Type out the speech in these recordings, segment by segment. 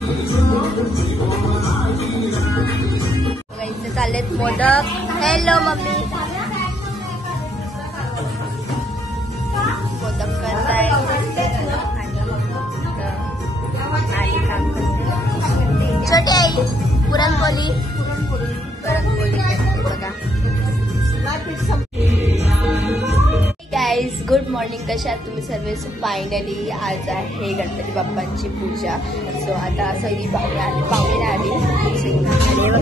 इथे चाललेत modak. Hello mummy. Modak करताय आणि काम करते छोटे आई. पुरणपोळी करते बघा. Guys good morning. कशा आहात तुम्ही सर्व? फायनली आज आहे गणपती बाप्पांची पूजा. सो आता सगळी पाहुणे आली.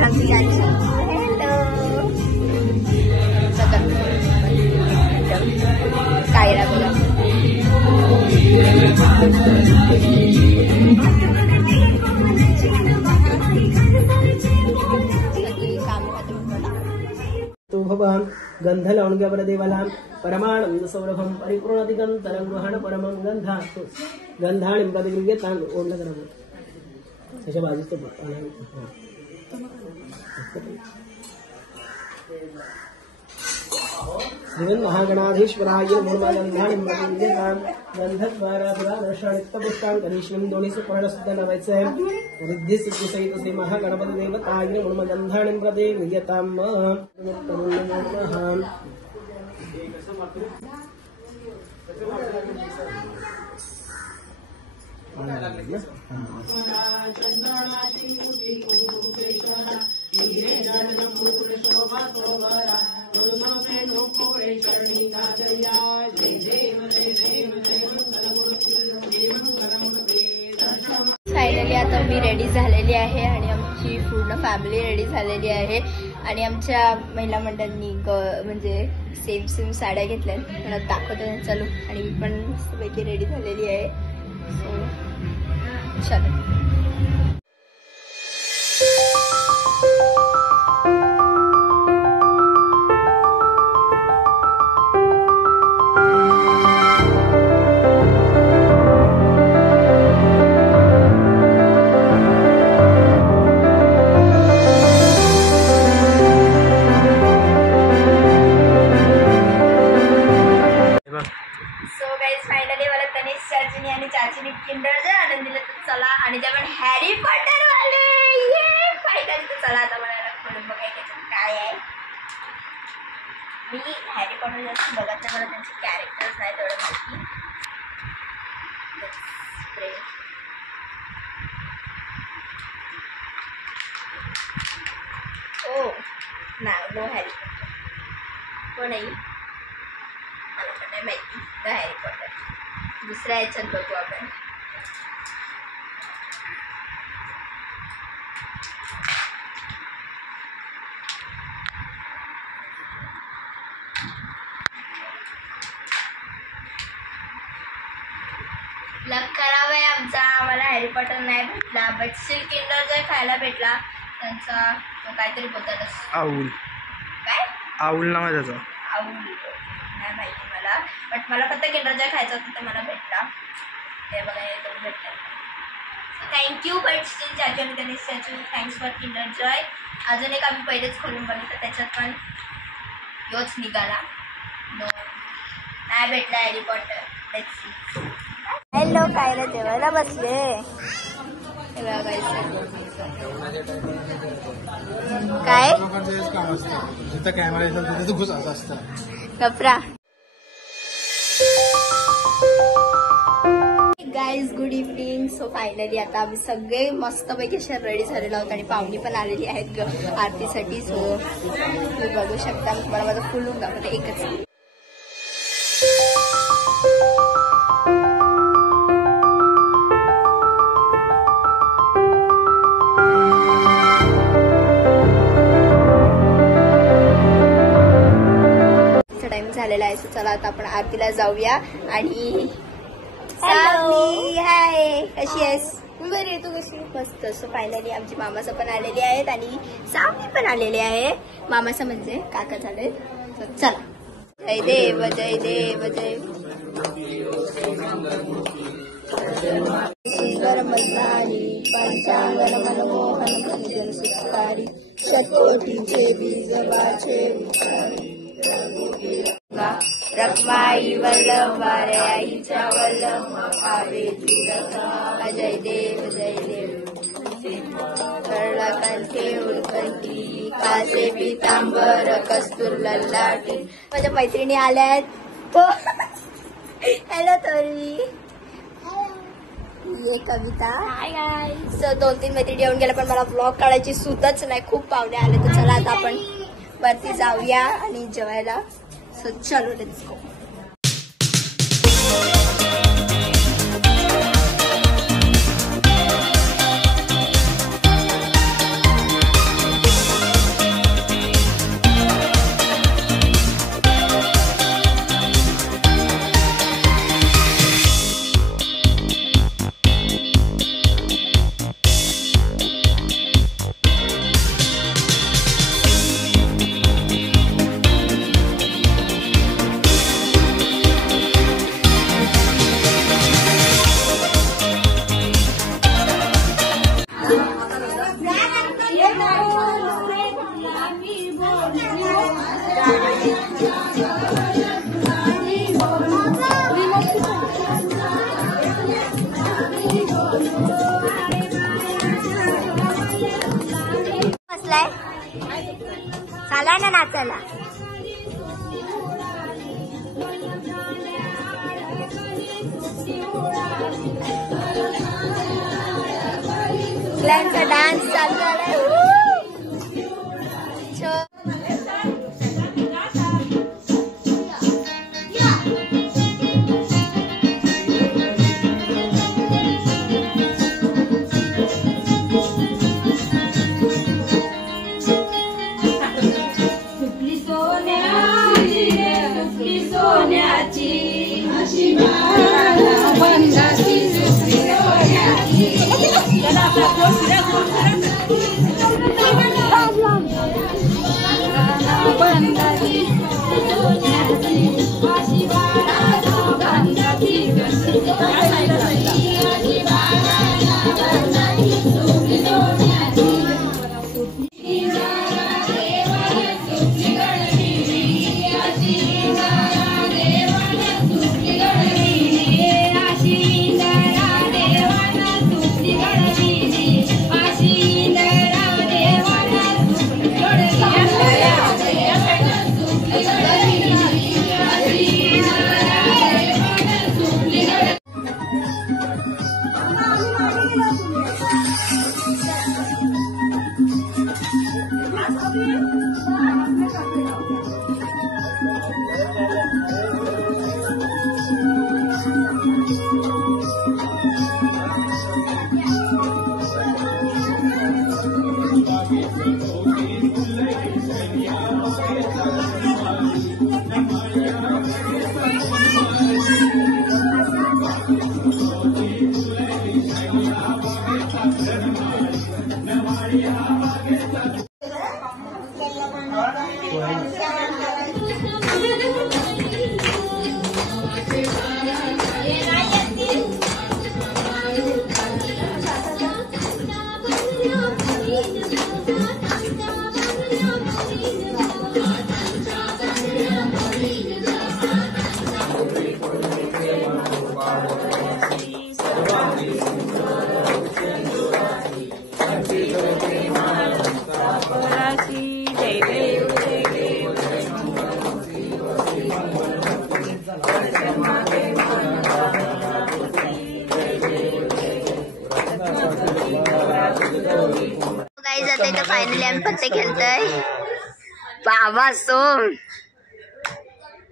आमची गाडी. कायरा बघा. भवान गंधलौणगवरदेवलां परमानंद सौरभं परिपूर्णदिगंतरं गृहण परमं गंधास्तु गंधाणिं पदगृह्यतां ओढलं करा त्याच्या बाजूच तो श्रीमन् महागणाधीश्वराय नमः. गंधाणिं पदगृह्यतां गंधद्वारा दर्शनित्तपुष्टां करिष्यं दोन्ही सुपर्णसुद्धा नवायचंय. रिद्धी सिद्धी सहित श्री महागणपती देवताय नमः. गंधाणिं पदगृह्यतां फायनली आता मी रेडी झालेली आहे आणि आमची पूर्ण फॅमिली रेडी झालेली आहे. आणि आमच्या महिला मंडळांनी म्हणजे सेम साड्या घेतल्या. मला दाखवतो त्यांचा लुक. आणि मी पण मस्तपैकी रेडी झालेली आहे. सो चलो. चाचीने किंडर जॉय आणून दिलं. तर चला. आणि त्या पण हॅरी पॉटर वाले ये फायनली. तर चला आता मला खोलून बघायचं काय आहे. मी हॅरी पॉटर जास्त बघत नाही. मला त्यांचे कॅरेक्टर्स नाही तेवढं माहिती. Oh no Harry Potter. कोणही मला पण नाही माहिती. द हॅरी पॉटर दुसऱ्या ह्याच्यात बघू आपण. लक खराब आहे आमचा. आम्हाला हॅरी पॉटर नाही भेटला. बट स्टील किंडर जॉय खायला भेटला. त्यांचा काहीतरी बोलतात आऊल. काय आऊल नाव आहे त्याचा. आऊल नाही माहिती मला. बट मला फक्त किंडर जॉय खायचा होता तर मला भेटला. हे बघा हे दोन भेटतात. थँक्यू. बट स्टील चाचू आणि गणेश चाचू थँक्स फॉर किंडर जॉय. अजून एक आम्ही पहिलेच खोलून बघितलं त्याच्यात पण योच निघाला. नो नाही भेटला Harry Potter. Let's see. Hello कायला जेवायला बसले. काय कपरा. Guys good evening. So finally आता आम्ही सगळे मस्तपैकी अशा रेडी झालेलो आहोत. आणि पाहुणी पण आलेली आहेत आरतीसाठी. सो तुम्ही बघू शकता. तुम्हाला माझं फुलून दाखवते एकच. टाइम झालेला आहे. सो चला आता आपण आरतीला जाऊया. आणि सावली हाय कशी आहेस? मी बरी आहे. तू कशी? मस्त. सो फायनली आमची मामासा पण आलेली आहेत आणि सावली पण आलेली आहे. मामासा म्हणजे काका झाले. चला. जय देव जय देव जय. सुंदर मल्हारी पंचांगन मनमोहन भजन सुखकारी षटकोटीचे बीजवाचे रखमाई वल्लभ वारे आईच्या वल्लभ आवे जय देव जय देव. सुवासे पीतांबर कस्तूर ललाटी. माझ्या मैत्रिणी आल्या आहेत. हॅलो तोरवी. ये कविता. Hi guys. सो 2-3 मैत्रिणी येऊन गेल्या पण मला ब्लॉग काढायची सूतच नाही. खूप पाहुणे आले तर चला आता आपण वरती जाऊया आणि जेवायला. सो चलो लेट्स गो. चालाय ना नाचायला. मुलांचा डान्स चालू झालाय. जाते तर फायनली आम्ही पत्ते खेळतोय. बाबा सोम,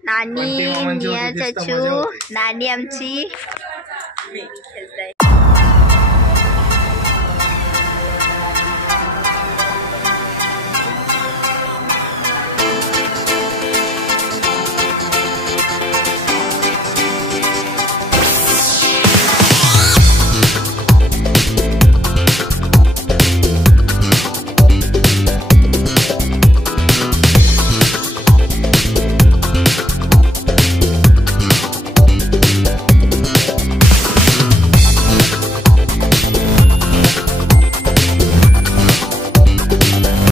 नानी, मिया, चचू, नानी आमची खेळताय.